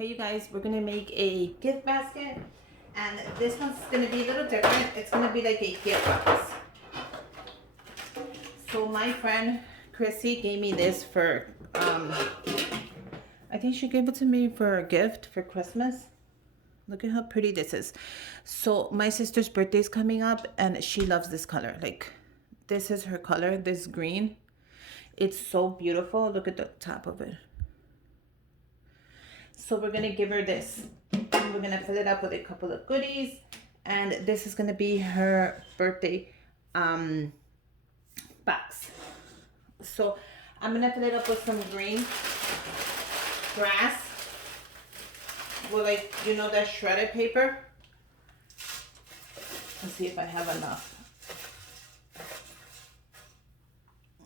Hey you guys, we're gonna make a gift basket, and this one's gonna be a little different. It's gonna be like a gift box. So my friend Chrissy gave me this for I think she gave it to me for a gift for Christmas. Look at how pretty this is. So my sister's birthday's coming up and she loves this color. Like, this is her color, this green. It's so beautiful. Look at the top of it. So we're gonna give her this. We're gonna fill it up with a couple of goodies, and this is gonna be her birthday box. So I'm gonna fill it up with some green grass with, like, you know, that shredded paper. Let's see if I have enough.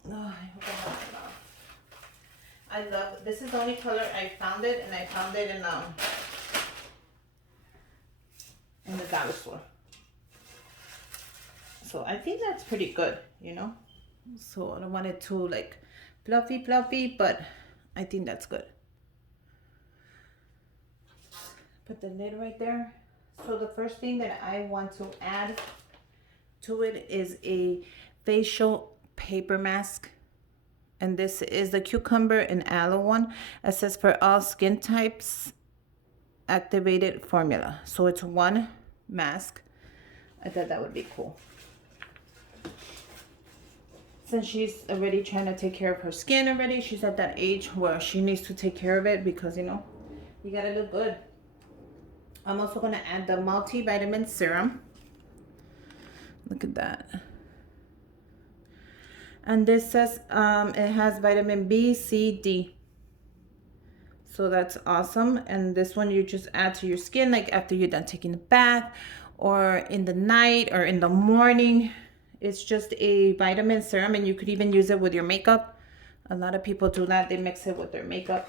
Oh, I hope I have enough. I love, this is the only color I found it, and I found it in the dollar store. So I think that's pretty good, you know. So I don't want it too like fluffy, but I think that's good. Put the lid right there. So the first thing that I want to add to it is a facial paper mask. And this is the cucumber and aloe one. It says for all skin types, activated formula. So it's one mask. I thought that would be cool. Since she's already trying to take care of her skin already, she's at that age where she needs to take care of it because, you know, you gotta look good. I'm also gonna add the multivitamin serum. Look at that. And this says it has vitamin B, C, D. So that's awesome. And this one you just add to your skin, like after you're done taking a bath, or in the night, or in the morning. It's just a vitamin serum, and you could even use it with your makeup. A lot of people do that. They mix it with their makeup.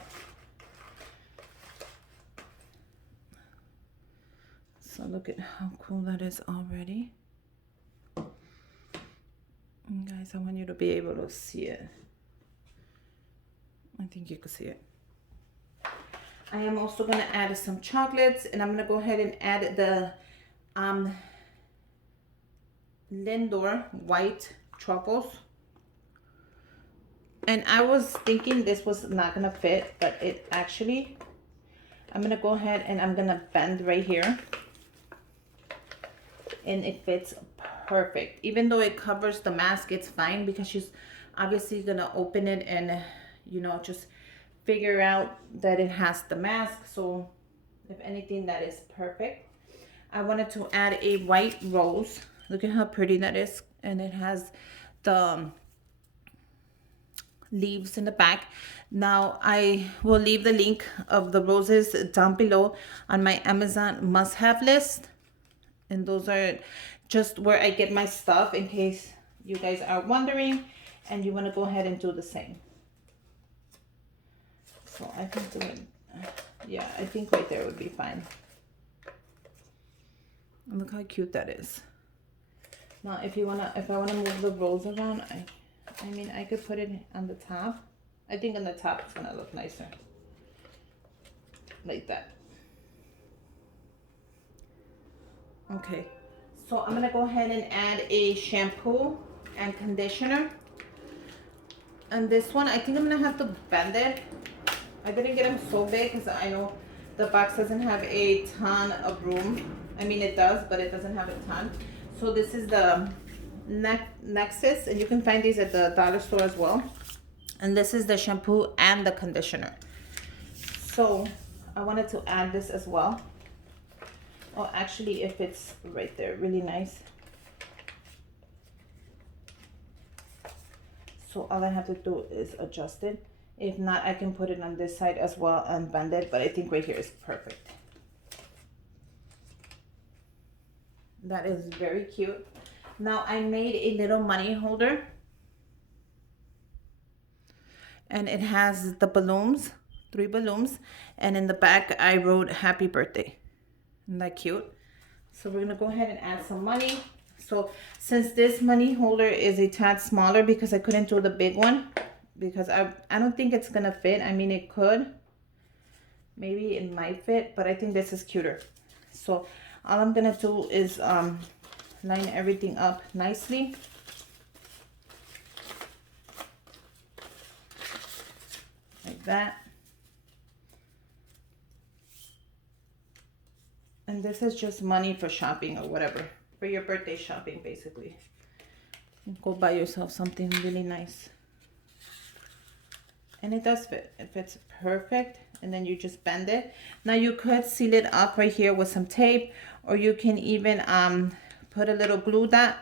So look at how cool that is already. And guys, I want you to be able to see it. I think you can see it. I am also going to add some chocolates, and I'm going to go ahead and add the Lindor white truffles. And I was thinking this was not going to fit, but it actually, I'm going to go ahead and I'm going to bend right here. And it fits perfect. Even though it covers the mask, it's fine because she's obviously gonna open it and, you know, just figure out that it has the mask. So if anything, that is perfect. I wanted to add a white rose. Look at how pretty that is. And it has the leaves in the back. Now I will leave the link of the roses down below on my Amazon must-have list. And those are just where I get my stuff, in case you guys are wondering and you want to go ahead and do the same. So I can do it. Yeah, I think right there would be fine. And look how cute that is. Now, if I wanna move the rose around, I mean, I could put it on the top. I think on the top it's gonna look nicer, like that. Okay, so I'm gonna go ahead and add a shampoo and conditioner. And this one, I think I'm gonna have to bend it. I didn't get them so big because I know the box doesn't have a ton of room. I mean, it does, but it doesn't have a ton. So this is the Nexus, and you can find these at the dollar store as well. And this is the shampoo and the conditioner. So I wanted to add this as well. Oh, actually, if it's right there, really nice. So all I have to do is adjust it. If not, I can put it on this side as well and bend it, but I think right here is perfect. That is very cute. Now I made a little money holder, and it has the balloons, 3 balloons, and in the back I wrote happy birthday. Isn't that cute? So we're gonna go ahead and add some money. So since this money holder is a tad smaller, because I couldn't do the big one, because I don't think it's gonna fit. I mean, it could, Maybe it might fit, but I think this is cuter. So all I'm gonna do is line everything up nicely. Like that. And this is just money for shopping or whatever. For your birthday shopping, basically. Go buy yourself something really nice. And it does fit. It fits perfect. And then you just bend it. Now you could seal it up right here with some tape, or you can even put a little glue dot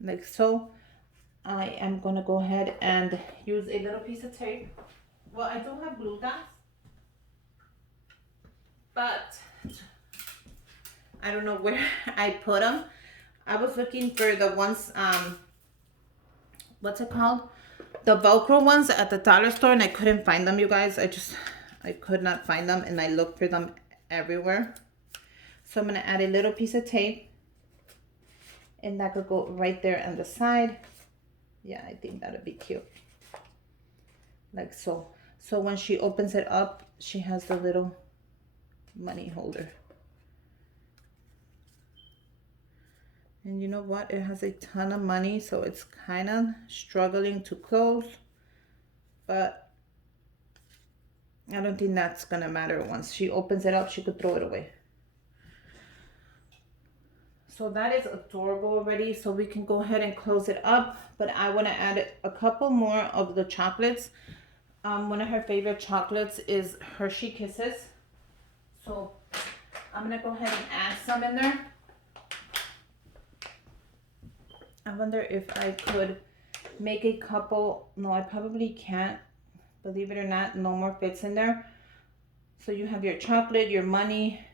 like so. I am gonna go ahead and use a little piece of tape. Well, I do have glue dots, but I don't know where I put them. I was looking for the ones, what's it called? The Velcro ones at the dollar store, and I couldn't find them, you guys. I could not find them, and I looked for them everywhere. So I'm gonna add a little piece of tape, and that could go right there on the side. Yeah, I think that'd be cute. Like so. So when she opens it up, she has the little money holder. And you know what? It has a ton of money, so it's kind of struggling to close. But I don't think that's gonna matter. Once she opens it up, she could throw it away. So that is adorable already. So we can go ahead and close it up. But I want to add a couple more of the chocolates. One of her favorite chocolates is Hershey Kisses. So I'm gonna go ahead and add some in there. I wonder if I could make a couple. No, I probably can't. Believe it or not, no more fits in there. So you have your chocolate, your money,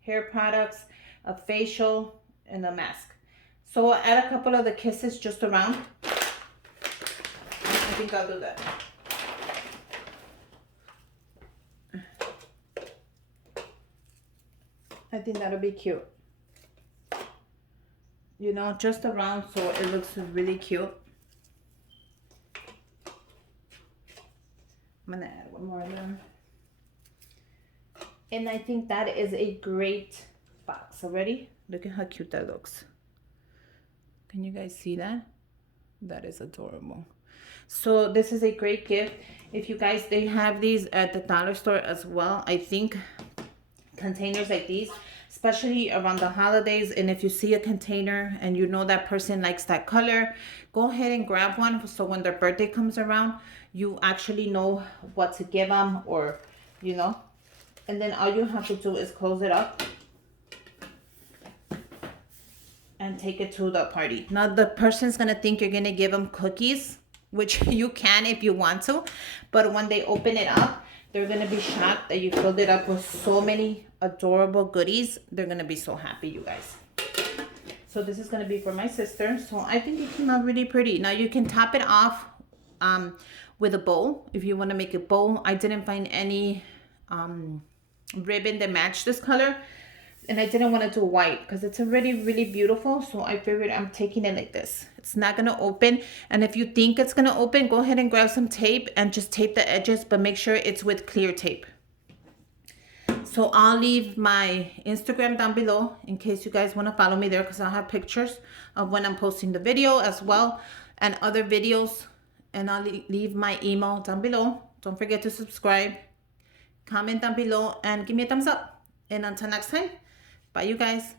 hair products, a facial, and a mask. So I'll add a couple of the kisses just around. I think I'll do that. I think that'll be cute. You know, just around so it looks really cute. I'm gonna add one more there. And I think that is a great box already. Look at how cute that looks. Can you guys see that? That is adorable. So this is a great gift. If you guys, they have these at the dollar store as well. I think containers like these, especially around the holidays. And if you see a container and you know that person likes that color, go ahead and grab one. So when their birthday comes around, you actually know what to give them, or, you know, and then all you have to do is close it up and take it to the party. Now the person's gonna think you're gonna give them cookies, which you can if you want to, but when they open it up, they're gonna be shocked that you filled it up with so many adorable goodies. They're gonna be so happy, you guys. So this is gonna be for my sister. So I think it came out really pretty. Now you can top it off with a bow if you want to make a bow. I didn't find any ribbon that matched this color, and I didn't want to do white because it's already really beautiful. So I figured I'm taking it like this. It's not gonna open, and if you think it's gonna open, go ahead and grab some tape and just tape the edges, but make sure it's with clear tape. So I'll leave my Instagram down below in case you guys want to follow me there, because I'll have pictures of when I'm posting the video as well, and other videos. And I'll leave my email down below. Don't forget to subscribe, comment down below, and give me a thumbs up. And until next time, bye you guys.